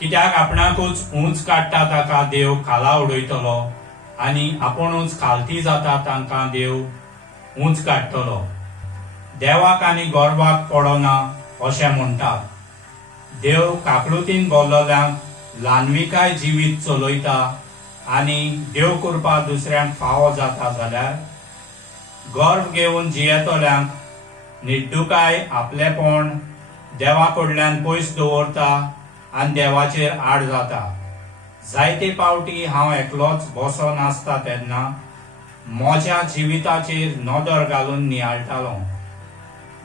कित्याक आपणाकूच उंच काडटा ताका देव खाला उडयतलो आनी आपुणूच खालती जाता तांकां देव उंच काडटलो. देवाक आनी गोरवाक पडना अशें म्हणटात. देव काकळुतीन भोल्लोल्यांक ल्हानविकाय जिवीत चलयता आनी देव करपा दुसऱ्यांक फावो जाता जाल्यार गर्व घेवन जियेतोल्यांक निड्डूकाय आपलेपण देवा कडल्यान पयस दवरता आनी देवाचेर आड जाता. जायते फावटी हांव एकलोच बसोन आसता तेन्ना म्हज्या जिविताचेर नदर घालून नियाळटालो.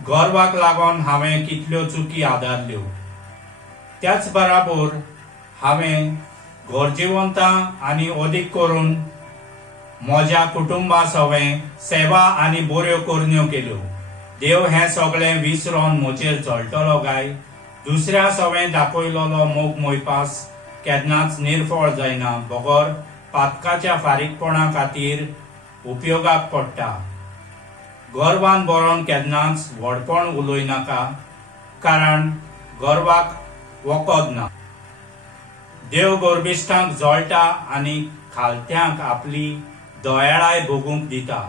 गर्वाक लागून हांवें कितल्यो चुकी आदारल्यो. त्याच बराबर हांवें गरजेवंतां आनी अदीक करून म्हज्या कुटुंबा सवें सेवा आनी बऱ्यो करण्यो केल्यो. देव हें सगळें विसरोन म्हजेर जळटलो काय? दुसऱ्या सवें दाखयलोलो मोग मोयपास केन्नाच निर्फळ जायना, बगर पातकाच्या फारीकपणा खातीर उपयोगाक पडटा. गर्वान बरोवन केन्नाच व्हडपण उलयनाका, कारण गर्वाक वखद ना. देव गर्विश्ठांक जळटा आनी खालत्यांक आपली दयाळाय भोगूंक दिता.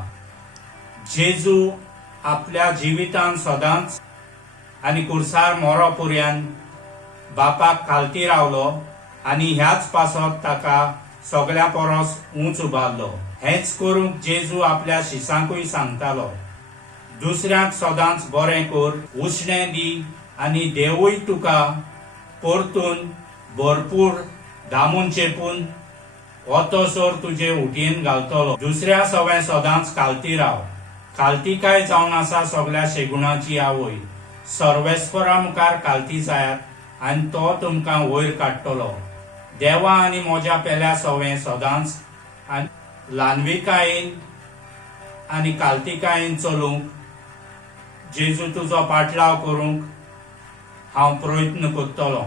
जेजू आपल्या जिवितांत सदांच आनी कुर्सार मरो पर्यंत बापाक खालती रावलो आनी ह्याच पासत ताका सगळ्या परस उंच उबारलो. हेच करूंक जेजू आपल्या शिसांकूय सांगतालो, दुसऱ्यांक सदांच बरें कर, उश्णें दी आनी देवूय तुका परतून भरपूर दामून चेपून ओतोसोर तुजे उटयेन घालतलो. दुसऱ्या सवें सदांच खालती राव. खालतीकाय जावन आसा सगळ्या शेगुणाची आवय. सर्वेस्परा मुखार खालती जायात आनी तो तुमकां वयर काडटलो. देवा आनी म्हज्या पेल्या सवें सदांच ल्हानविकायेन आनी खालतीकायेन चलूंक जेजू तुजो पाटलाव करूंक हांव प्रयत्न करतलों.